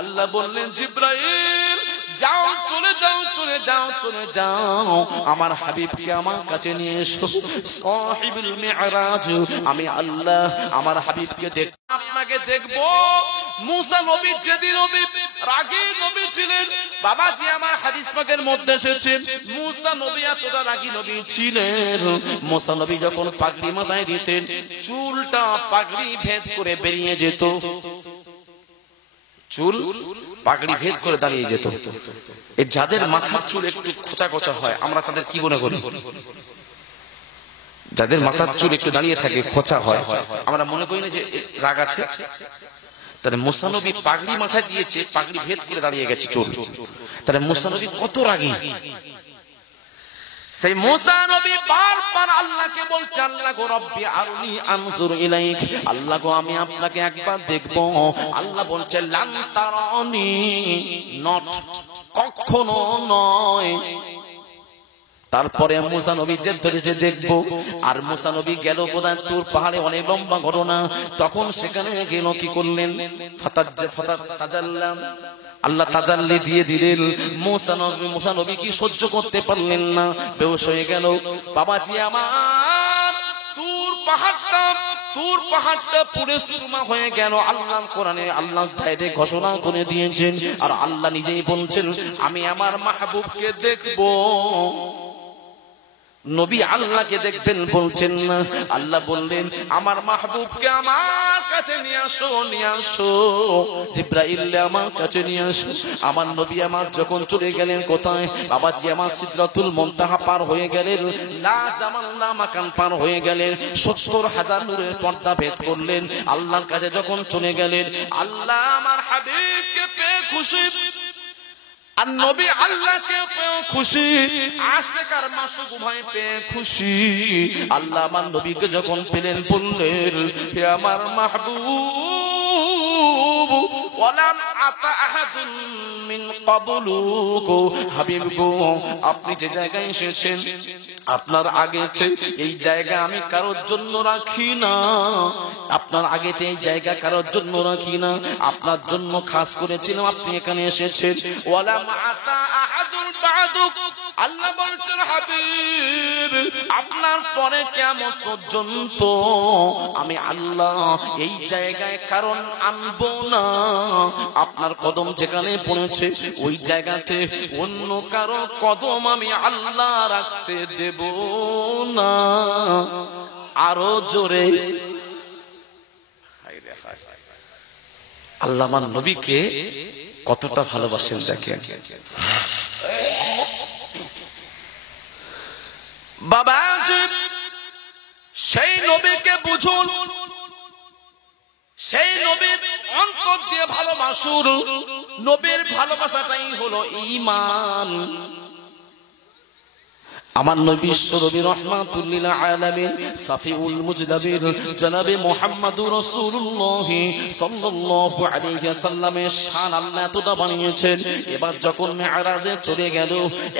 আল্লাহ বললেন জিব্রাইল যাও, চলে যাও, চলে যাও, চলে যাও, আমার হাবিবকে আমার কাছে নিয়ে এসো। সাহিবুল মিরাজ, আমি আল্লাহ আমার হাবিবকে দেখ, আপনাকে দেখবো। মুসা নবী যেদিন নবী রাগী নবী ছিলেন, বাবাজি আমার হাদিস পাকের মধ্যে এসেছে মুসা নবী এতটা রাগী নবী ছিলেন, মুসা নবী যখন পাগড়ি মাথায় দিতেন চুলটা পাগড়ি ভেদ করে বেরিয়ে যেত, চুল পাগড়ি ভেদ করে দাঁড়িয়ে যেত। এই যাদের মাথার চুল একটু খোঁচা খোঁচা হয় আমরা তাদের কি মনে করি? যাদের মাথার চুল একটু দাঁড়িয়ে থাকে, খোঁচা হয়, আমরা মনে করি না যে রাগ আছে? তাহলে মুসা নবী পাগড়ি মাথায় দিয়েছে, পাগড়ি ভেদ করে দাঁড়িয়ে গেছে চুল, তাহলে মুসা নবী কত রাগী। সেই মুসা নবী বারবার আল্লাহকে বলছে, আল্লাহ গো রব্বি আরনি আনজুর ইলাইক, আল্লাহ গো আমি আপনাকে একবার দেখবো। আল্লাহ বলছে লান তারানি, নট, কখনো নয়। তারপরে মুসা নবী জেদ ধরেছে দেখবো, আর মুসা নবী গেল কোথায়? তুর পাহাড়ে, অনেক লম্বা ঘটনা। তখন সেখানে গেল, কি করলেন? তাজাল্লাম, আল্লাহ তাজাল্লি দিয়ে দিলেন। মুসা নবী কি সহ্য করতে পারলেন না, বেহুশ হয়ে গেল। বাবাজি আমার তুর পাহাড়টা পুরে সুরমা হয়ে গেল। আল্লাহ কোরআনে আল্লাহ ডাইরেক্ট ঘোষণা করে দিয়েছেন, আর আল্লাহ নিজেই বলছেন আমি আমার মাহবুবকে দেখবো। নবী আল্লাহকে দেখবেন বলছেন না, আল্লাহ বললেন আমার মাহবুবকে আমার কাছে নিয়ে আসো, নিয়ে আসো। জিব্রাইল আমার কাছে নিয়ে আসো। আমার নবী আমার যখন চলে গেলেন কোথায়? বাবাজি আমার সিদরাতুল মুনতাহা পার হয়ে গেলেন, লা জামান লা মাকান পার হয়ে গেলেন, 70,000 নূরের পর্দা ভেদ করলেন। আল্লাহর কাছে যখন চলে গেলেন, আল্লাহ আমার হাবিবকে পেয়ে খুশি, আর নবী আল্লাহকে পেয়ে খুশি, আশিক আর মাসুক উভয় পেয়ে খুশি। আল্লাহ আমার নবীকে যখন পেলেন বললেন হে আমার মাহবুব, ওয়ালাম আতা আহাদুন মিন ক্বাবলুকু, হাবিব গো আপনি যে জায়গায় এসেছেন আপনার আগেতে এই জায়গা আমি কারোর জন্য রাখি না, আপনার আগেতে এই জায়গা কারোর জন্য রাখি না, আপনার জন্য খাস করেছিলাম, আপনি এখানে এসেছেন। ওয়ালাম আতা আহাদুল বাদুক, আল্লাহ বলছেন হাবিব আপনার পরে কিয়ামত পর্যন্ত আমি আল্লাহ এই জায়গায় কারণ আনবো না। আপনার কদম যেখানে পড়েছে ওই জায়গাতে অন্য কারো কদম আমি আল্লাহ রাখতে দেব না। আরো জোরে আল্লাহ আমার নবীকে কতটা ভালোবাসেন দেখেন। বাবা সেই নবীকে বুঝুন, সেই নবীর অন্তর দিয়ে ভালোবাসুন। নবীর ভালোবাসাটাই হলো ঈমান। আমার নবী বিশ্বনবী রাহমাতুল লিল আলামিন সাফিউল মুজদাবির জনাবে মুহাম্মদুর রাসূলুল্লাহ সাল্লাল্লাহু আলাইহি ওয়াসাল্লামের শান আল্লাহ এতটা বানিয়েছেন। এবার যখন মিরাজে চলে গেল,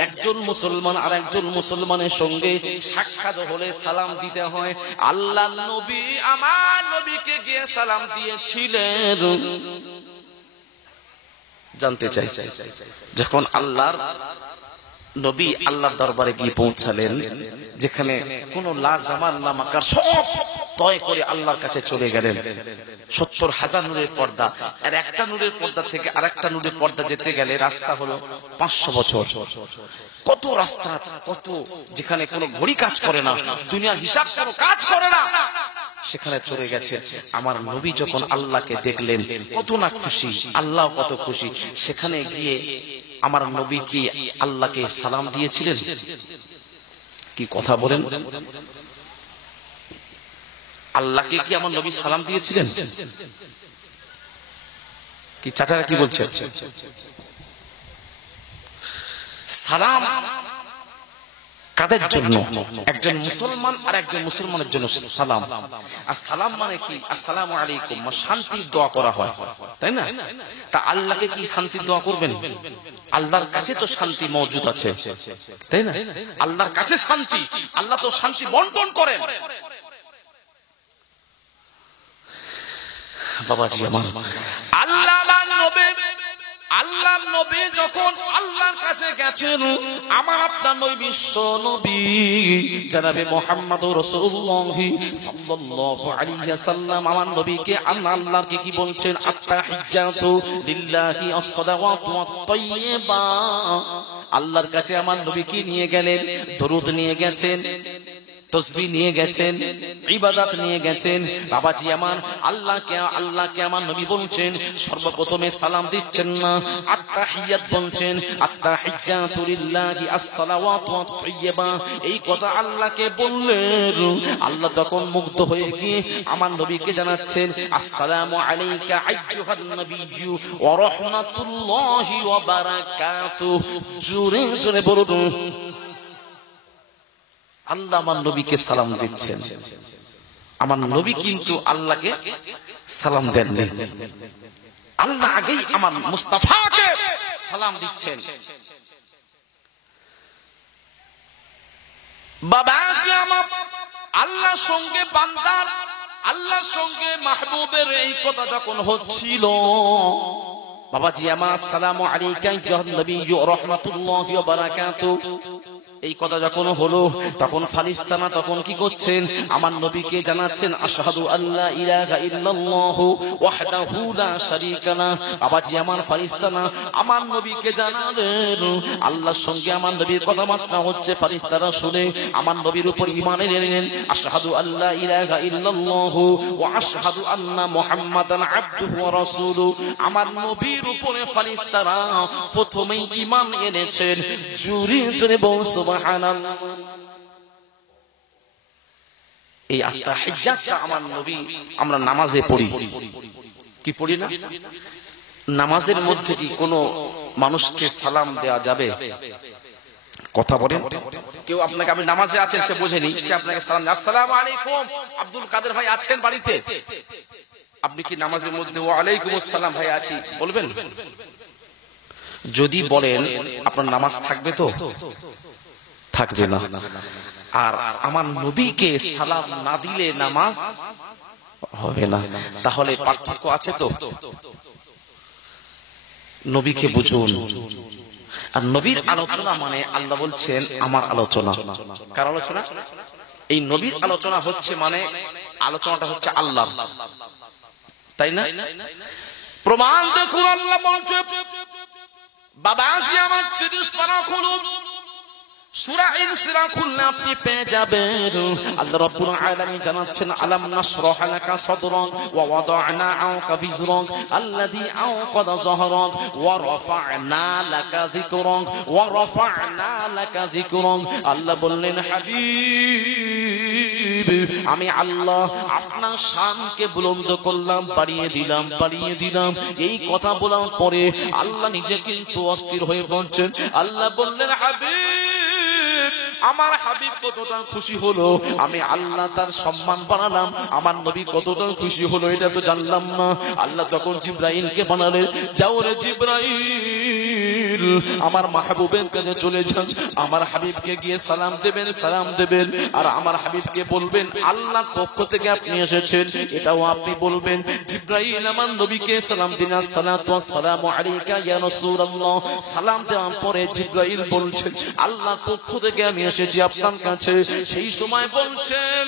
একজন মুসলমান আর একজন মুসলমানের সঙ্গে সাক্ষাৎ হলে সালাম দিতে হয়। আল্লাহর নবী আমার নবীকে গিয়ে সালাম দিয়েছিলেন। জানতে চাই, যখন আল্লাহর নবী আল্লাহর দরবারে গিয়ে পৌঁছালেন, যেখানে কোন লা জামান লা মাকার, সব তয় করে আল্লাহর কাছে চলে গেলেন। 70,000 নূরের পর্দা, আর একটা নূরের পর্দা থেকে আরেকটা নূরের পর্দা যেতে গেলে রাস্তা হলো 500 বছর। কত রাস্তা, কত, যেখানে কোনো ঘড়ি কাজ করে না, দুনিয়ার হিসাব কোনো কাজ করে না, সেখানে চলে গেছে। আমার নবী যখন আল্লাহকে দেখলেন কত না খুশি, আল্লাহ কত খুশি। সেখানে গিয়ে আমার নবী কি আল্লাহকে সালাম দিয়েছিলেন? কি কথা বলেন? আল্লাহকে কি আমার নবী সালাম দিয়েছিলেন? কি চাচারা কি বলছে? সালাম কাদের জন্য? একজন মুসলমান আর একজন মুসলমানের জন্য সালাম। আর সালাম মানে কি? আসসালামু আলাইকুম, শান্তির দোয়া করা হয়, তাই না? তা আল্লাহকে কি শান্তির দোয়া করবেন? আল্লাহর কাছে তো শান্তি মওজুদ আছে, তাই না? আল্লাহর কাছে শান্তি, আল্লাহ তো শান্তি বন্টন করেন। বাবাজি আমার, আল্লাহ আমার নবী আল্লাহর নবী যখন আল্লাহর কাছে গেছেন, আমার আপনার নবী বিশ্ব নবী জনাবে মুহাম্মদুর রাসূলুল্লাহ সাল্লাল্লাহু আলাইহি ওয়াসাল্লাম আমার নবীকে আল্লাহকে কি বলছেন? আত্তাহিজ্জাতু লিল্লাহি আস-সালাওয়াতু ওয়াত-তাইয়্যিবা। আল্লাহর কাছে আমার নবীকে নিয়ে গেলেন, দরুদ নিয়ে গেছেন, তসবিহ নিয়ে গেছেন, ইবাদত নিয়ে গেছেন। বাবাজি আমার আল্লাহকে আমার নবী বলছেন, সর্বপ্রথমে সালাম দিচ্ছেন না, আত্তাহিয়াত বলছেন, আত্তাহিজ্জাতু লিল্লাহি আস-সালাওয়াতু ওয়াত-তাইয়্যিবা। এই কথা আল্লাহকে বললেন। আল্লাহ তখন মুগ্ধ হয়ে গিয়ে আমার নবীকে জানাচ্ছেন, আসসালামু আলাইকা আইয়ুহান নাবিয়্যু ওয়া রাহমাতুল্লাহি ওয়া বারাকাতুহু। জোরে জোরে বলুন। আল্লাহ আমার নবীকে সালাম দিচ্ছেন। আমার নবী কিন্তু আল্লাহকে সালাম দেননি, আল্লাহ আগেই আমার মুস্তাফাকে সালাম দিচ্ছেন। বাবাজি আমার আল্লাহর সঙ্গে বান্দার, আল্লাহর সঙ্গে মাহবুবের এই কথা যখন হচ্ছিল, বাবাজি আমার আসসালামু আলাইকা আইয়ুহান নাবিয়্যু ওয়া রাহমাতুল্লাহি ওয়া বারাকাতুহু এই কথা যখন হলো, তখন ফারিস্তানা তখন কি করছেন? আমার নবীকে জানাচ্ছেন, আশহাদু আল্লা ইলাহা ইল্লাল্লাহু ওয়াহদাহু লা শারীকা লা। বাবাজি আমার ফারিস্তানা আমার নবীকে জানালেন, আল্লাহর সঙ্গে আমার নবীর কথাবার্তা হচ্ছে। ফারিস্তারা শুনে আমার নবীর উপর ঈমান এনেলেন। আশহাদু আল্লা ইলাহা ইল্লাল্লাহু ওয়া আশহাদু আন্না মুহাম্মাদান আবদুহু ওয়া রাসূলুহু। আমার নবীর উপরে ফারিস্তারা প্রথমেই ঈমান এনেছেন। জোরে জোরে বল সুবহানাল্লাহ। এই আত্তাহিয়াতটা আমার নবী আমরা নামাজে পড়ি, কি পড়ি না? নামাজের মধ্যে কি কোনো মানুষকে সালাম দেওয়া যাবে? কথা বলেন। কেউ আপনাকে, আপনি নামাজে আছেন, সে বোঝেনি, সে আপনাকে সালাম, আসসালামু আলাইকুম আব্দুল কাদের ভাই আছেন বাড়িতে? আপনি কি নামাজের মধ্যে ওয়া আলাইকুম আসসালাম ভাই আছি বলবেন? যদি বলেন আপনার নামাজ থাকবে তো? থাকবে না। আর আমার নবীকে সালাম না দিলে নামাজ হবে না। তাহলে পার্থক্য আছে তো? নবীকে বুঝুন। আর নবীর আলোচনা মানে আল্লাহ বলছেন আমার আলোচনা। কার আলোচনা? এই নবীর আলোচনা হচ্ছে মানে আলোচনাটা হচ্ছে আল্লাহ, তাই না? প্রমাণ দেখুন, আল্লাহ বলছে, বাবাজি আমার 30 পারা খুলুন, সূরা ইনসিরা খুললে আপনি পেয়ে যাবেন। আল্লাহ রাব্বুল আলামিন জানাচ্ছেন, আলাম নাশরাহ লাকা সাদরাক ওয়া ওয়াদা'না আনকা বিজরাক আল্লাযী আনকাযা যাহরাক ওয়া রাফা'না লাকা যিকরাক ওয়া রাফা'না লাকা যিকরাক। আল্লাহ বললেন, হাবিব আমি আল্লাহ আপনার শানকে বুলন্দ করলাম, বাড়িয়ে দিলাম। এই কথা বলার পরে আল্লাহ নিজে কিন্তু অস্থির হয়ে বলছেন। আল্লাহ বললেন, হাবিব আমার হাবিব কতটা খুশি হলো, আমি আল্লাহ তার সম্মান বানালাম, আমার নবী কতটা খুশি হলো এটা তো জানলাম না। আল্লাহ তখন জিবরাইলকে বানালেন, যাও রে জিবরাইল আমার মাহবুবের কাছে চলে যান, আমার হাবিবকে গিয়ে সালাম দেবেন আর আমার হাবিবকে বলবেন আল্লাহর পক্ষ থেকে আপনি এসেছেন, এটাও আপনি বলবেন। জিবরাইল আমার নবীকে সালাম দিন, আসসালাতু ওয়াসসালামু আলাইকা ইয়া রাসূলুল্লাহ। সালাম দেওয়ার পরে জিবরাইল বলছেন, আল্লাহর পক্ষ থেকে আমি এসেছি আপনার কাছে। সেই সময় বলছেন,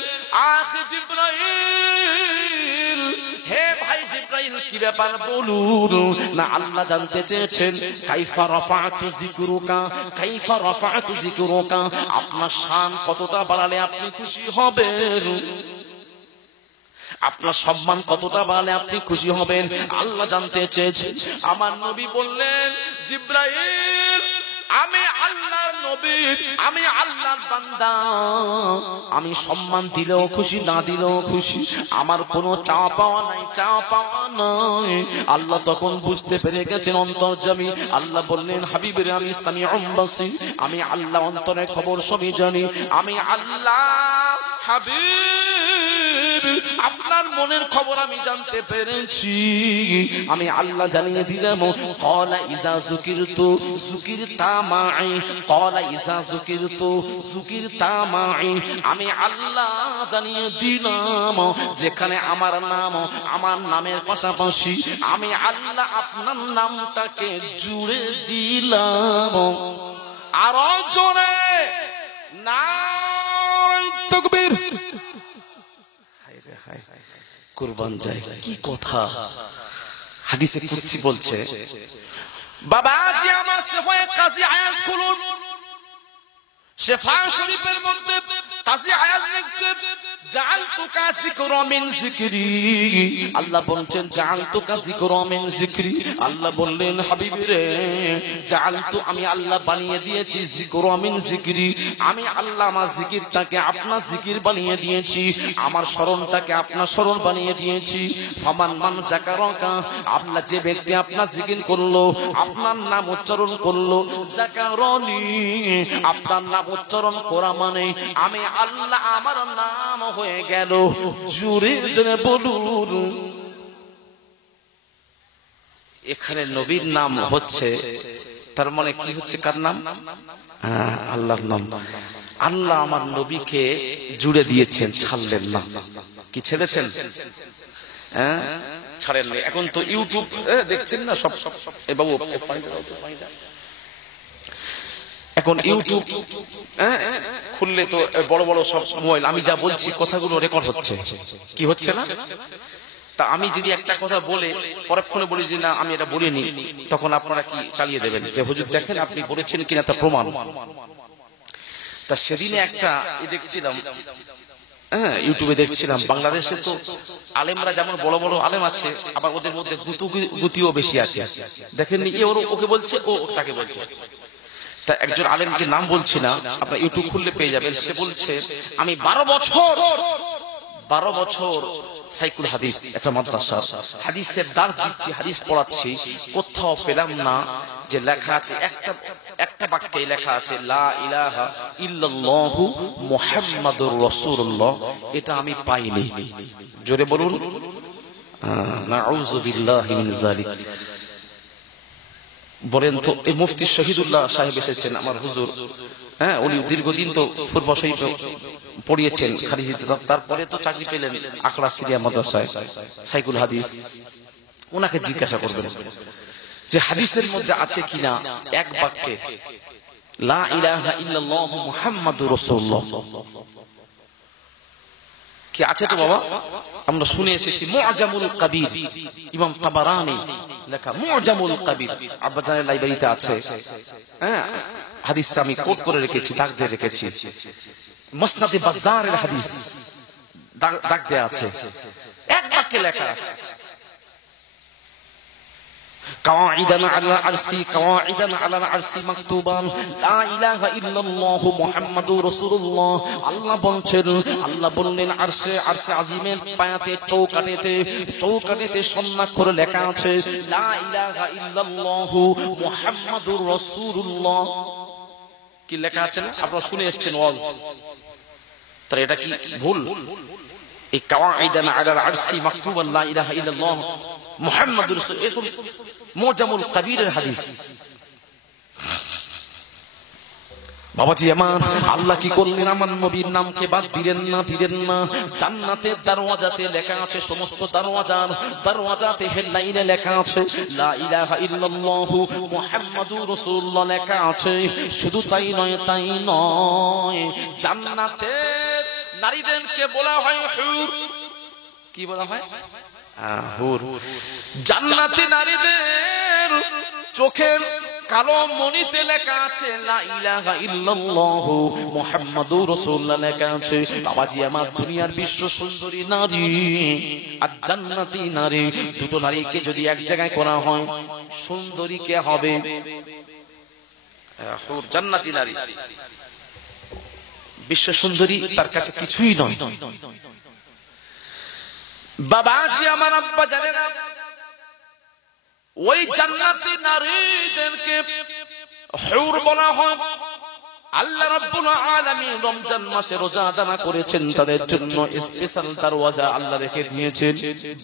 আখ জিবরাইল, হে ভাই জিবরাইল কি ব্যাপার বলুন না। আল্লাহ জানতে চেয়েছেন, কাইফা রাফা'তু যিকরুকা, আপনার শান কতটা বাড়ালে আপনি খুশি হবেন, আপনার সম্মান কতটা বাড়ালে আপনি খুশি হবেন, আল্লাহ জানতে চেয়েছেন। আমার নবী বললেন, জিবরাইল আমি আল্লাহর নবী, আমি আল্লাহর বান্দা, আমি সম্মান দিলেও খুশি, না দিলেও খুশি, আমার কোনো চাওয়া পাওয়া নাই। আল্লাহ তখন বুঝতে পেরে গেছেন অন্তর্যামী। আল্লাহ বললেন, হাবিবের আমি সামিউম বাসীর, আমি আল্লাহ অন্তরের খবর সবই জানি, আমি আল্লাহ হাবিব আপনার মনের খবর আমি জানতে পেরেছি, আমি আল্লাহ জানিয়ে দিলাম। ক্বালা ইযা যুকিরতু যুকিরতা মাই, ক্বালা ইযা যুকিরতু যুকিরতা মাই, আমি আল্লাহ জানিয়ে দিলাম যেখানে আমার নাম, আমার নামের পাশাপাশি আমি আল্লাহ আপনার নামটাকে জুড়ে দিলাম। আরো জোরে নারে তাকবীর। কুরবান যায়, কি কথা! হাদিসে কুদসি বলছে, বাবাজি আমার সেফায়ে কাজী আয়াত খুলুন। শেফা শরীফের মধ্যে কাজী আয়াত লিখছে, জাআলতুকা যিকরা মিন যিকরি। আল্লাহ বলছেন জাআলতুকা যিকরা মিন যিকরি। আল্লাহ বললেন হাবিব রে, জাআলতু আমি আল্লাহ বানিয়ে দিয়েছি যিকরা মিন যিকরি, আমি আল্লাহ আমার জিকিরটাকে আপনার জিকির বানিয়ে দিয়েছি, আমার স্মরণটাকে আপনার স্মরণ বানিয়ে দিয়েছি। ফামান মান যাকারাকা, আল্লাহ যে ব্যক্তি আপনার জিকির করলো, আপনার নাম উচ্চারণ করলো, যাকারানি, আপনার নাম উচ্চারণ করা মানে আমি আল্লাহ আমার নাম হয়ে গেল। জুড়ে জুড়ে বলুন। এখানে নবীর নাম হচ্ছে, তার মানে কি হচ্ছে? কার নাম? আল্লাহর নাম। আল্লাহ আমার নবীকে জুড়ে দিয়েছেন, ছাড়লেন না। কি ছেড়েছেন? ছাড়েন না। এখন তো ইউটিউব দেখছেন না সব। বাবু এখন ইউটিউব খুললে তো বড় বড় সব মোবাইল, আমি যা বলছি কথাগুলো রেকর্ড হচ্ছে, কি হচ্ছে না? তা আমি যদি একটা কথা বলে পরক্ষণে বলি যে না আমি এটা বলিনি, তখন আপনারা কি চালিয়ে দেবেন যে হুজুর দেখেন আপনি বলেছেন কিনা তা প্রমাণ। তা সেদিনে একটা দেখছিলাম, ইউটিউবে দেখছিলাম, বাংলাদেশে তো আলেমরা যেমন বড় বড় আলেম আছে, আবার ওদের মধ্যে গুতিও বেশি আছে। দেখেননি, ওকে বলছে, ও তাকে বলছে। তা একজন আলেমকে নাম বলছি না, আপনার ইউটিউব খুললে পেয়ে যাবেন। সে বলছে আমি 12 বছর সাইকুল হাদিস একটা মাদ্রাসা হাদিসের দার্স দিচ্ছি, হাদিস পড়াচ্ছি, কোথাও পেলাম না যে লেখা আছে একটা বাক্যে লেখা আছে লা ইলাহা ইল্লাল্লাহু মুহাম্মাদুর রাসূলুল্লাহ। এটা আমি পাইনি। জোরে বলুন নাউযু বিল্লাহি মিন যালিক। বলেন তো, এই মুফতি শহীদুল্লাহ সাহেব এসেছেন, আমার হুজুর, উনি দীর্ঘদিন তো ফুরফা শহীদ পড়িয়েছেন খারিজিতে, তারপরে তো চাকরি পেলেন আখড়া সিরিয়া মাদ্রাসায় সাইকুল হাদিস। ওনাকে জিজ্ঞাসা করবেন যে হাদিসের মধ্যে আছে কিনা এক বাক্যে লা ইলাহা ইল্লাল্লাহু মুহাম্মাদুর রাসূলুল্লাহ। কি আছে তো বাবা? আমরা শুনে এসেছি মুআজামুল কবির, ইমাম তাবারানি লেখা মুআজামুল কবির, আব্বাজানের লাইব্রেরিতে আছে। হাদিসটা আমি কোট করে রেখেছি, দাগ দিয়ে রেখেছি। মুসনাদে বাজ্জারের হাদিস দাগ দেয়া আছে, এক বাক্যে লেখা আছে قواعدا على العرش قواعدا على العرش مكتوبا لا اله الا الله محمد رسول الله। আল্লাহ বললেন আরশে আজিমের পায়াতে চৌকাঠেতে সন্ন্যাস করে লেখা আছে লা ইলাহা ইল্লাল্লাহ মুহাম্মাদুর রাসূলুল্লাহ। কি লেখা আছে না? আপনারা শুনে এসেছেন ওয়াজ। তাহলে এটা কি ভুল? এই কাওয়াইদান আলাল আরশি মাকতুবান লা ইলাহা ইল্লাল্লাহ মুহাম্মাদুর রাসূল, এটা মুআজামুল কবিরের হাদিস। বাবাজি আমার, আল্লাহ কি করলেন? আমার নবীর নামকে বাদ দিলেন না। জান্নাতের দরওয়াজাতে লেখা আছে, সমস্ত দরওয়াজাতে হেডলাইনে লেখা আছে লা ইলাহা ইল্লাল্লাহু মুহাম্মাদুর রাসূলুল্লাহ লেখা আছে। শুধু তাই নয়, জান্নাতের নারীদেরকে বলা হয় হুর। কি বলা হয়? হুর। জান্নাতি নারীদের চোখের কালো মণিতে লেখা আছে লা ইলাহা ইল্লাল্লাহু মুহাম্মাদুর রাসূলুল্লাহ লেখা আছে। বাবাজি আমার, দুনিয়ার বিশ্ব সুন্দরী নারী আর জান্নাতি নারী, দুটো নারীকে যদি এক জায়গায় করা হয়, সুন্দরী কে হবে? হুর, জান্নাতি নারী। বিশ্ব সুন্দরী তার কাছে কিছুই নয়। বাবাজি আমার, আব্বা জানেন, ওই জান্নাতি নারীদেরকে হুর বলা হয়। আল্লাহ রাব্বুল আলামিন রমজান মাসে রোজা আদা করেছেন, তাদের জন্য স্পেশাল দরওয়াজা আল্লাহ রেখে দিয়েছেন।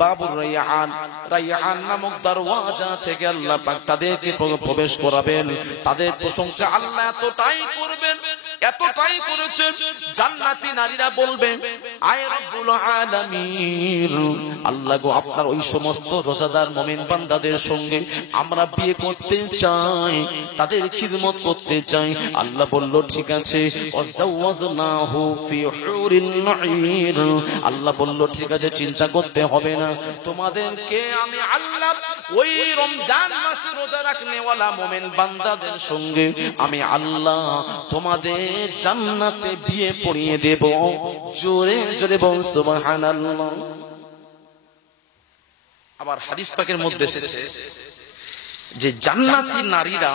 বাবুর রায়্যান, রায়্যান নামক দরওয়াজা থেকে আল্লাহ পাক তাদেরকে প্রবেশ করাবেন। তাদের প্রশংসা আল্লাহ এতটাই করবেন, এতটাই করেছেন, জান্নাতি নারীরা বলবে, আয় রব্বুল আলামিন, আল্লাহ গো, আপনার ওই সমস্ত রোজাদার মুমিন বান্দাদের সঙ্গে আমরা বিয়ে করতে চাই, তাদের খিদমত করতে চাই। আল্লাহ বলল, ঠিক আছে, ওয়াজাওয়াজনাহু ফি হুরিন নাঈর। আল্লাহ বলল, ঠিক আছে, চিন্তা করতে হবে না, তোমাদেরকে আমি আল্লাহ ওই রমজান মাসে রোজা রাখনে ওয়ালা মুমিন বান্দাদের সঙ্গে আমি আল্লাহ তোমাদের জান্নাতে বিয়ে পড়িয়ে দেব। জোরে জোরে বল সুবহানাল্লাহ। আবার হাদিস পাকের মধ্যে এসেছে যে জান্নাতি নারীরা,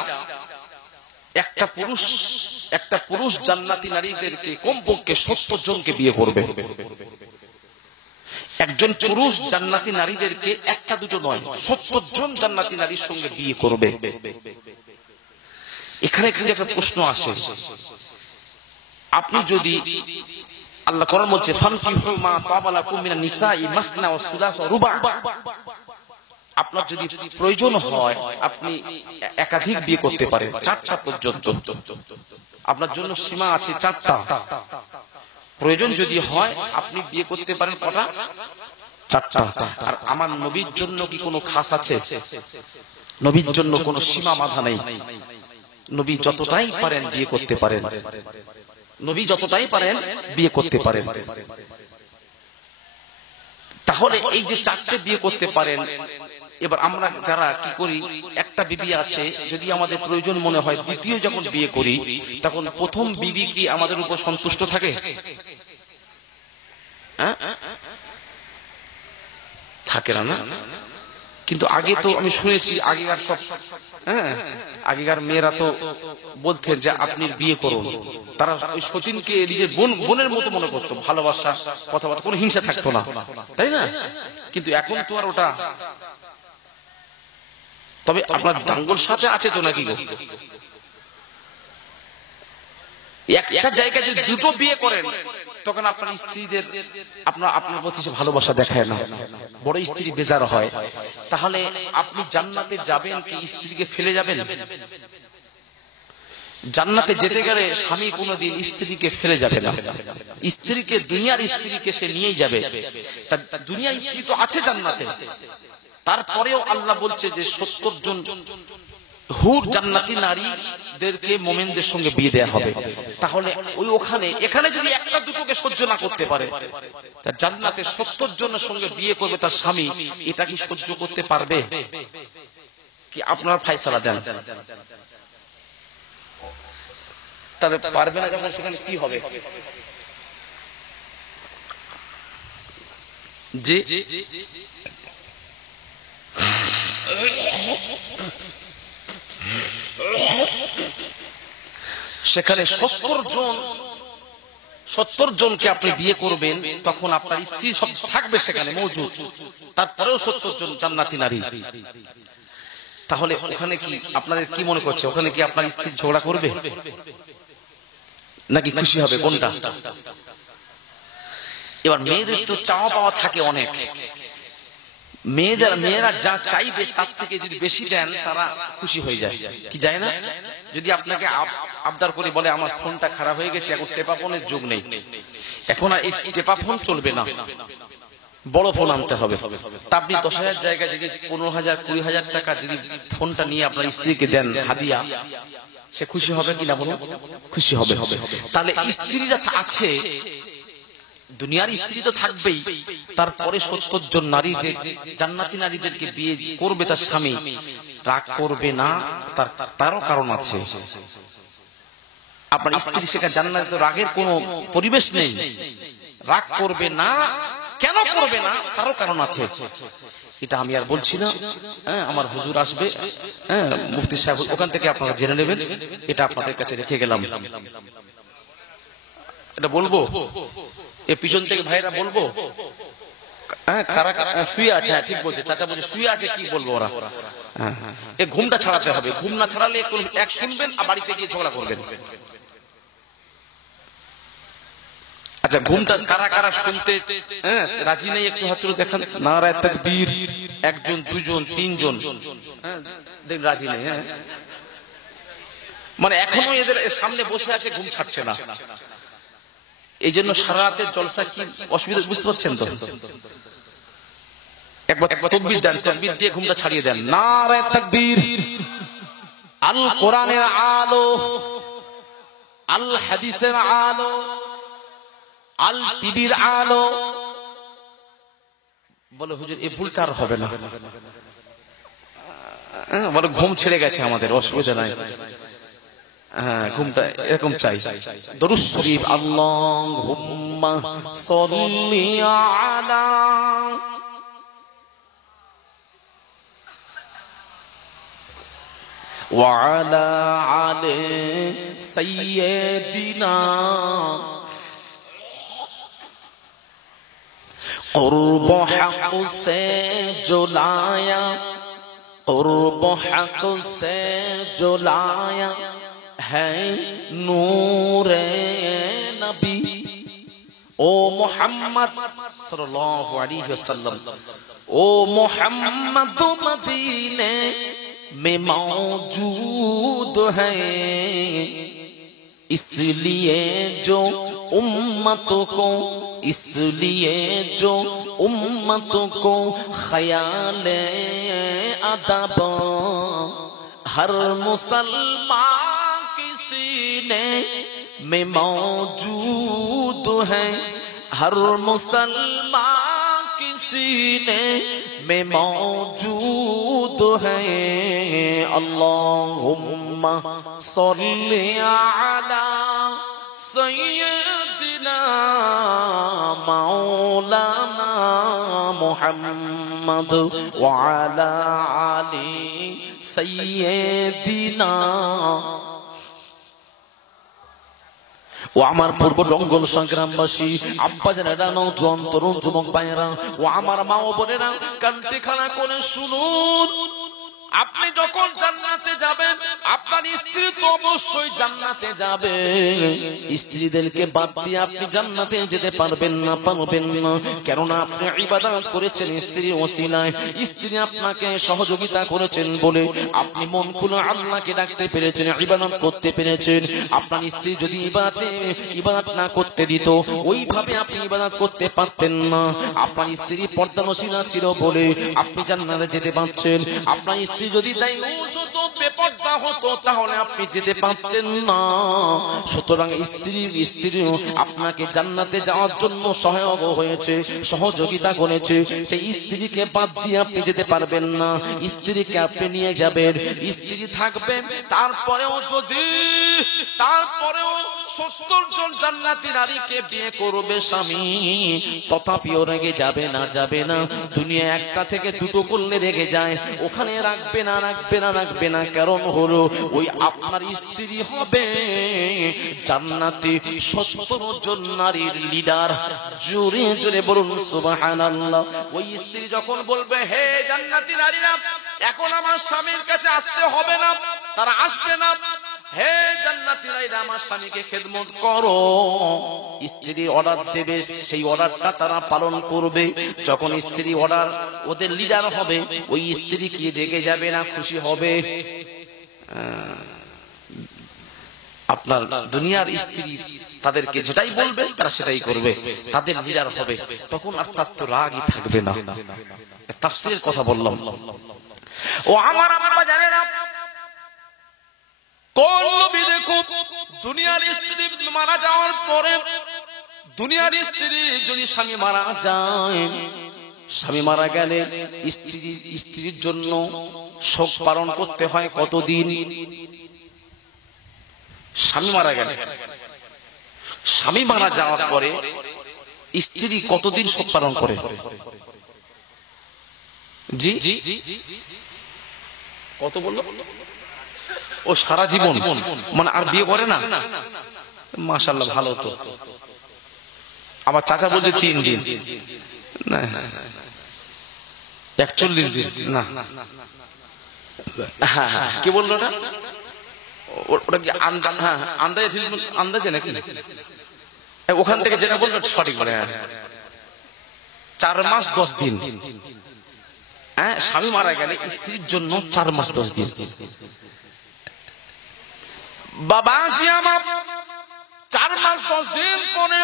একটা পুরুষ জান্নাতি নারীদেরকে কমপক্ষে 70 জনকে বিয়ে করবে। একজন পুরুষ জান্নাতি নারীদেরকে একটা দুটো নয়, 70 জন জান্নাতি নারীর সঙ্গে বিয়ে করবে। এখানে কিন্তু একটা প্রশ্ন আসে, আপনি যদি আল্লাহ কোরআন বলছে ফানকিহু মা তাবা লাকুম মিনান নিসাই মাসনা ওয়া সুলাসা ওয়া রুবা, আপনার যদি প্রয়োজন হয় আপনি একাধিক বিয়ে করতে পারেন, 4টা পর্যন্ত। আপনার জন্য সীমা আছে 4টা। প্রয়োজন যদি হয় আপনি বিয়ে করতে পারেন কটা? 4টা। আর আমার নবীর জন্য কি কোনো খাস আছে? নবীর জন্য কোনো সীমা বাঁধা নেই। নবী যতটাই পারেন বিয়ে করতে পারেন, নবী যতটাই পারেন বিয়ে করতে পারেন। তাহলে এই যে 4টে বিয়ে করতে পারেন, এবার আমরা যারা কি করি, একটা বিবি আছে, যদি আমাদের প্রয়োজন মনে হয় দ্বিতীয় যখন বিয়ে করি, তখন প্রথম বিবি কি আমাদের উপর সন্তুষ্ট থাকে? থাকে না, না? কিন্তু আগে তো আমি শুনেছি, আগেকার সব আগেকার মেয়েরা তো বলতেন যে আপনি বিয়ে করুন। তারা ওই সতীনকে নিজের বোনের মতো মনে করতো, ভালোবাসা, কথাবার্তা, কোনো হিংসা থাকতো না, তাই না? কিন্তু এখন তো আর ওটা। তবে আপনার ডাঙ্গল সাথে আছে তো নাকি গো? একটা জায়গায় যদি দুটো বিয়ে করেন, তখন আপনার স্ত্রীদের আপনার প্রতি ভালোবাসা দেখায় না, বড় স্ত্রী বেজার হয়। তাহলে আপনি জান্নাতে যাবেন কি স্ত্রীকে ফেলে যাবেন? জান্নাতে যেতে গেলে স্বামী কোনোদিন স্ত্রীকে ফেলে যাবে না, স্ত্রীকে, দুনিয়ার স্ত্রীকে সে নিয়েই যাবে। তা দুনিয়ার স্ত্রী তো আছে জান্নাতে, তারপরেও আল্লাহ বলছে যে 70 জন হুর জান্নাতি নারীদেরকে মুমিনদের সঙ্গে বিয়ে দেয়া হবে। তাহলে এখানে যদি একটা দুটোকে সহ্য না করতে পারে, তা জান্নাতে 70 জনের সঙ্গে বিয়ে করবে তার স্বামী, এটা কি সহ্য করতে পারবে? কি আপনারা ফয়সালা দেন? তাহলে পারবে না যখন, সেখানে কি হবে? জি, সেখানে 70 জনকে আপনি বিয়ে করবেন, তখন আপনার স্ত্রী সব থাকবে সেখানে মজুদ, তারপরেও 70 জন জান্নাতি নারী। তাহলে ওখানে কি আপনাদের কি মনে করছে, ওখানে কি আপনার স্ত্রী ঝগড়া করবে নাকি খুশি হবে, কোনটা? এবার মেয়েদের তো চাওয়া পাওয়া থাকে অনেক, মেয়েরা যা চাইবে তার থেকে যদি বেশি দেন তারা খুশি হয়ে যায়, কি যায় না? যদি আপনাকে আবদার করে বলে আমার ফোনটা খারাপ হয়ে গেছে, এখন টেপা ফোনের যুগ নেই, এখন আর এই টেপা ফোন চলবে না, বড় ফোন আনতে হবে, তা আপনি 10,000 জায়গায় যদি 15,000 20,000 টাকা যদি ফোনটা নিয়ে আপনার স্ত্রীকে দেন হাদিয়া, সে খুশি হবে কিনা বলুন? খুশি হবে। তাহলে স্ত্রীরা আছে, দুনিয়ার স্ত্রী তো থাকবেই, তারপরে 70 জন নারী যে জান্নাতি নারীদেরকে বিয়ে করবে তার স্বামী, রাগ করবে না, তারও কারণ আছে। আপনার স্ত্রী সেখানে জান্নাতে তো রাগের কোনো পরিবেশ নেই, রাগ করবে না, কেন করবে না তারও কারণ আছে। এটা আমি আর বলছি না, আমার হুজুর আসবে, মুফতি সাহেব, ওখান থেকে আপনারা জেনে নেবেন, এটা আপনাদের কাছে রেখে গেলাম। এটা বলবো, এ পিছন থেকে ভাইরা বলবো, কারা শুয়ে আছে? হ্যাঁ ঠিক বলছে, চাচা বলছে শুয়ে আছে, কি বলবো ওরা? ঘুমটা ছাড়াতে হবে, ঘুম না ছাড়ালে এক শুনবেন আর বাড়িতে গিয়ে ঝগড়া করবেন। আচ্ছা, ঘুমটা কারা কারা শুনতে রাজি নেই একটু হাত তুলে দেখান। নারায়ে তাকবীর। একজন, দুজন, তিনজন, দেখ রাজি নেই। মানে এখনো এদের সামনে বসে আছে, ঘুম ছাড়ছে না। এই জন্য সারা রাতের জলসা কি অসুবিধা বুঝতে পারছেন তো? একবার তাকবীর দেন, তাকবীর দিয়ে ঘুমটা ছাড়িয়ে দেন। নারায়ে তাকবীর। আল কোরআনের আলো, আল হাদিসের আলো, আল টিভির আলো। বলে হুজুর এই ভুলটা আর হবে না। বলে ঘুম ছেড়ে গেছে আমাদের, অসুবিধা নাই। হ্যাঁ, ঘুমটা এরকম চাই। দরুদ শরীফ। আল্লাহুম্মা সাল্লি আলা ওয়া আলা আলি সাইয়্যিদিনা قرب حق سے جو لایا، قرب حق سے جو لایا ہے نور نبی او محمد صلی اللہ علیہ وسلم، او محمد مدینے میں موجود ہے، اس لیے جو امت کو، اس لیے جو امت کو خیال ادب ہر مسلمان کی سینے میں موجود ہے، ہر مسلمان کی سینے میں موجود ہے۔ اللہم صلی علی سیدنا مولانا محمد وعلى آل سيدنا। ও আমার পূর্ব জঙ্গল সংগ্রামবাসী আব্বা জানেরা, নওজোয়ান তরুণ যুবক ভাইয়েরা, ও আমার মা ও বোনেরা, কান্তি খানা করে শুনুন। আপনি যখন জান্নাতে যাবেন, আপনার স্ত্রী তো অবশ্যই জান্নাতে যাবে। স্ত্রীদেরকে বাদ দিয়ে আপনি জান্নাতে যেতে পারবেন না, পারবেন না। কেননা আপনি ইবাদত করেছেন স্ত্রীর ওসিলায়, স্ত্রী আপনাকে সহযোগিতা করেছেন বলে আপনি মন খুলে আল্লাহকে ডাকতে পেরেছেন, ইবাদত করতে পেরেছেন। আপনার স্ত্রী যদি ইবাদত না করতে দিত, ওইভাবে আপনি ইবাদত করতে পারতেন না। আপনার স্ত্রী পর্দানশীলা ছিল বলে আপনি জান্নাতে যেতে পারছেন। আপনার স্ত্রী যদি বেপর্দা হতো তাহলে আপনি যেতে পারতেন না। সুতরাং স্ত্রী আপনাকে জান্নাতে যাওয়ার জন্য সহায়ক হয়েছে, সহযোগিতা করেছে। সেই স্ত্রীকে বাদ দিয়ে আপনি যেতে পারবেন না। স্ত্রীকে আপনি নিয়ে যাবেন, স্ত্রী থাকবেন। তারপরেও 70 জন জান্নাতি নারীকে বিয়ে করবে স্বামী, তথাপিও রেগে যাবে না, যাবে না। দুনিয়া একটা থেকে দুটো করলে রেগে যায়, ওখানে রাখবে না, রাখবে না, রাখবে না। কারণ হলো ওই আপনার স্ত্রী হবে জান্নাতে 70 জন নারীর লিডার। জোরে জোরে বলুন সুবহানাল্লাহ। ওই স্ত্রী যখন বলবে, হে জান্নাতি নারীরা, এখন আমার স্বামীর কাছে আসতে হবে না, তারা আসবে না। হে জান্নাতি নারীরা, আমার স্বামীকে খেদমত করো। স্ত্রী অর্ডার দেবে, সেই অর্ডারটা তারা পালন করবে। যখন স্ত্রী অর্ডার ওদের লিডার হবে, ওই স্ত্রী কি রেগে যাবে না, খুশি হবে? আপনার দুনিয়ার স্ত্রী তাদেরকে যেটাই বলবে তারা সেটাই করবে, তাদের লিডার হবে। তখন আর তার তো রাগই থাকবে না। তাফসীরের কথা বললাম। ও আমার আম্মা জানেনা, কোন নবী দেখো দুনিয়ার স্ত্রী মারা যাওয়ার পরে, দুনিয়ার স্ত্রী যদি স্বামী মারা যায়, স্বামী মারা গেলে স্ত্রীর জন্য শোক পালন করতে হয় কতদিন? স্বামী মারা গেলে, স্বামী মারা যাওয়ার পরে স্ত্রী কতদিন শোক পালন করে? জি কত বললো? ও সারা জীবন, মানে আর বিয়ে করে না? মাশাআল্লাহ, ভালো তো। আমার চাচা বলছে 3 দিন, না 41 দিন, না হ্যাঁ হ্যাঁ, কি বললো না? ওটা কি আন্দাজে নাকি? ওখান থেকে যেটা বললো সঠিক বলে 4 মাস 10 দিন। হ্যাঁ, স্বামী মারা গেলে স্ত্রীর জন্য 4 মাস 10 দিন। বাবাজি আমার 4 মাস 10 দিন পরে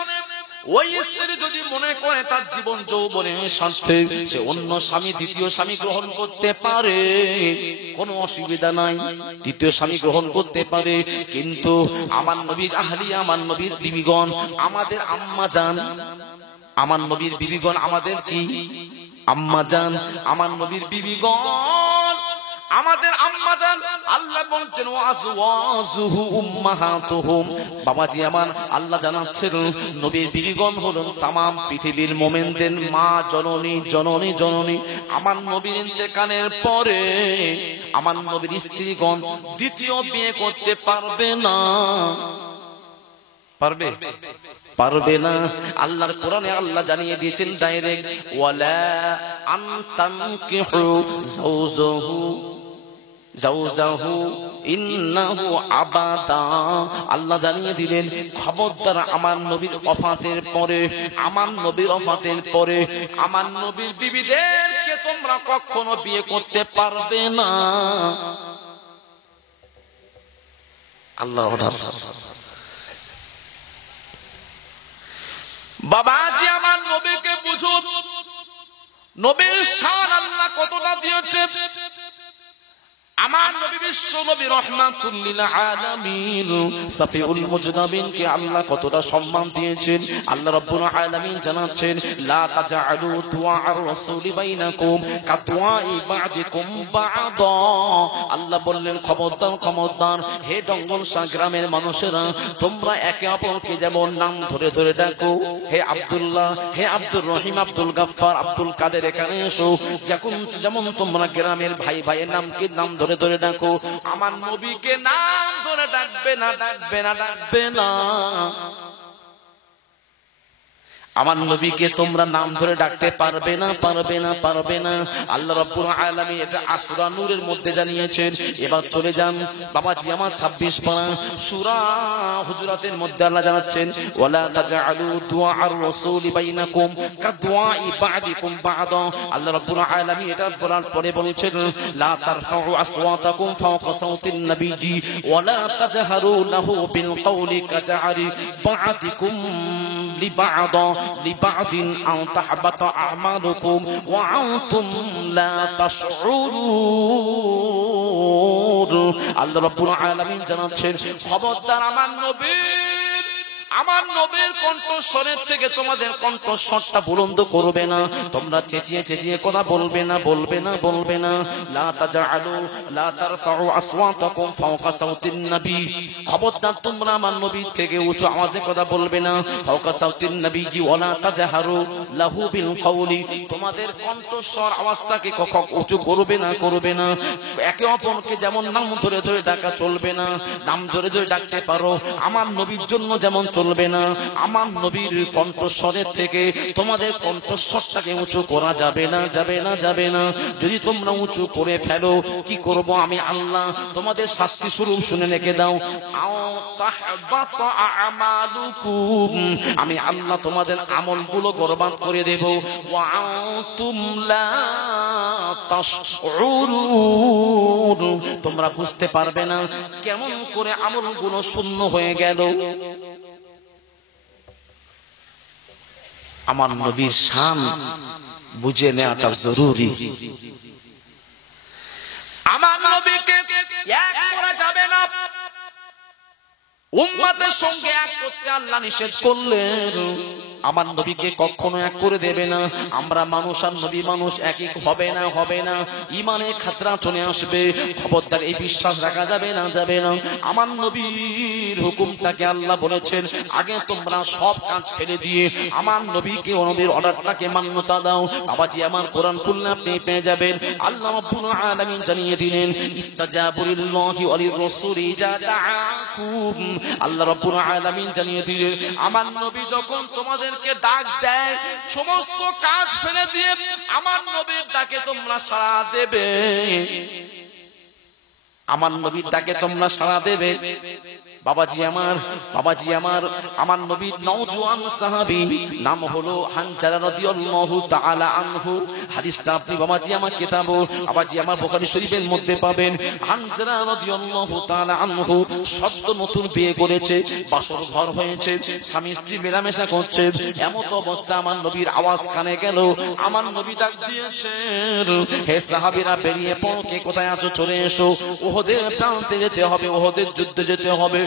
ওই স্ত্রী যদি মনে করে তার জীবন যৌবনের স্বার্থে সে অন্য স্বামী, দ্বিতীয় স্বামী গ্রহণ করতে পারে, কোনো অসুবিধা নাই, দ্বিতীয় স্বামী গ্রহণ করতে পারে। কিন্তু আমার নবীর আহলিয়া, আমার নবীর বিবিগণ, আমাদের আম্মা জান, আমার নবীর বিবিগণ আমাদের কি আম্মা জান, আমার নবীর বিবিগণ আমাদের আম্মা জান। আল্লাহ বলছেন ওয়াজওয়াজুহু উম্মাহাতুহুম। বাবাজি আমার, আল্লাহ জানাচ্ছেন নবীর বিবিগণ হলেন তামাম পৃথিবীর মুমিনদের মা, জননী জননী জননী। আমার নবীর ইন্তেকালের পরে আমার নবীর স্ত্রীগণ দ্বিতীয় বিয়ে করতে পারবে না। পারবে? পারবে না। আল্লাহর কোরআনে আল্লাহ জানিয়ে দিয়েছেন ডাইরেক্ট, ওয়ালা আনতানকিহু জাওজাহু ইন্নাহু আবাদা। আল্লাহ জানিয়ে দিলেন খবরদার আমার নবীর ওফাতের পরে, আমার নবীর ওফাতের পরে আমার নবীর বিবিদেরকে তোমরা কখনো বিয়ে করতে পারবে না। আল্লাহর অর্ডার। বাবাজি আমার, নবীকে বুঝুন, নবীর শান আল্লাহ কতটা দিয়েছে। আমার নবী বিশ্ব নবী রাহমাতুল লিল আলামিন সাফিউল মুজনাবিন কে আল্লাহ কতটা সম্মান দিয়েছেন। আল্লাহ রাব্বুল আলামিন জানাচ্ছেন, লা তাজআলু দুআআর রাসূলি বাইনাকুম কাদুআই বা'দিকুম বা'দা। আল্লাহ বললেন খবরদার খবরদার হে ডঙ্গলসা গ্রামের মানুষেরা, তোমরা একে অপরকে যেমন নাম ধরে ধরে ডাকো, হে আব্দুল্লাহ, হে আব্দুর রহিম, আব্দুল গাফফার, আব্দুল কাদের, এখানে এসো, যেমন তোমরা গ্রামের ভাই ভাইয়ের নামকে নাম ধরে ধরে ডাকো, আমার নবীকে নাম ধরে ডাকবে না, ডাকবে না, ডাকবে না। আমার নবীকে তোমরা নাম ধরে ডাকতে পারবে না, পারবে না, পারবে না। আল্লাহ রাব্বুল আলামিন এটা সূরা নূরের মধ্যে জানিয়েছেন। এবার চলে যান বাবাজি আমার 26 পারা সূরা হুজুরাতের মধ্যে আল্লাহ জানাচ্ছেন, ওয়ালা তাজআলু দুআআর রাসূলি বাইনাকুম কাদুআই বা'দিকুম বা'দা। আল্লাহ রাব্বুল আলামিন এটা বলার পরে বলেছেন, লা তারফাউ আসওয়াতাকুম ফাওকা সাওতিন নবিয়্যি ওয়ালা তাজহারু লাহু বিল কওলি কাজআরি বা'দিকুম লিবা'দা লিবা'দিন আন তাহবাতা আমালুকুম ওয়া আনতুম লা তাশউরুন। আল্লাহ রাব্বুল আলামিন জানাচ্ছেন, খবরদার আমার নবীর কণ্ঠস্বরের থেকে তোমাদের কণ্ঠস্বরটা বুলন্দ করবে না, তোমরা চেঁচিয়ে চেঁচিয়ে কথা বলবে না, বলবে না, বলবে না। লা তাজআলু লা তারফাউ আসওয়াতাকুম ফাওকা সাওতিন নবী। খবরদার তোমরা আমার নবীর থেকে উঁচু আওয়াজে কথা বলবে না। ফাওকা সাওতিন নবীজি ওয়ালা তাজহারু লাহু বিল কওলি, তোমাদের কণ্ঠস্বর আওয়াজটাকে কখনো উঁচু করবে না, করবে না। একে অপরকে যেমন নাম ধরে ধরে ডাকা চলবে না, নাম ধরে ধরে ডাকতে পারো, আমার নবীর জন্য যেমন চলবে না। আমার নবীর কণ্ঠস্বরের থেকে তোমাদের কণ্ঠস্বরটাকে উঁচু করা যাবে না, যাবে না, যাবে না। যদি তোমরা উঁচু করে ফেলো, কি করব আমি আল্লাহ? তোমাদের শাস্তি স্বরূপ শুনে রেখে দাও, আমি আল্লাহ তোমাদের আমলগুলো বরবাদ করে দেব। ওয়া আনতুম লা তাশউরুন, তোমরা বুঝতে পারবে না কেমন করে আমলগুলো শূন্য হয়ে গেল। আমার নবীর শান বুঝে নেওয়াটা জরুরি। আমার নবীকে এক করা যাবে না, উম্মতের সঙ্গে এক করতে আল্লাহ নিষেধ করলেন। আমার নবীকে কখনো এক করে দেবে না। আমরা মানুষ আর নবী মানুষ একই হবে না, হবে না। ইমানে খাতরা চলে আসবে। খবরদার এই বিশ্বাস রাখা যাবে না, যাবে না। আমার নবীর হুকুমটাকে আল্লাহ বলেছেন, আগে তোমরা সব কাজ ফেলে দিয়ে আমার নবীকে, নবীর অর্ডারটাকে মান্যতা দাও। বাবাজি আমার, কোরআন খুললে আপনি পেয়ে যাবেন। আল্লাহ রাব্বুল আলামিন জানিয়ে দিলেন, ইস্তাজাবু লিল্লাহি ওয়া লির-রাসূলি যা দাআকুম। আল্লাহ রাব্বুল আলামিন জানিয়ে দিলেন, আমার নবী যখন তোমাদেরকে ডাক দেয়, সমস্ত কাজ ফেলে দিয়ে আমার নবীর ডাকে তোমরা সাড়া দেবে। আমার নবীর ডাকে তোমরা সাড়া দেবে। বাবাজি আমার আমার নবীর নওজোয়ান সাহাবী নাম হলো হানজালা রাদিয়াল্লাহু তাআলা আনহু। হাদিসটা আপনি বাবাজি আমার কিতাব বাবাজি আমার বুখারী শরীফের মধ্যে পাবেন। হানজালা রাদিয়াল্লাহু তাআলা আনহু সদ্য নতুন বিয়ে করেছে, বাসর ঘর হয়েছে, স্বামী স্ত্রী মেলামেশা করছে, এমত অবস্থা আমার নবীর আওয়াজ কানে গেল। আমার নবী ডাক দিয়েছেন, হে সাহাবীরা বেরিয়ে পড়ো, কে কোথায় আছো চলে এসো, উহুদের প্রান্তে যেতে হবে, উহুদের যুদ্ধে যেতে হবে।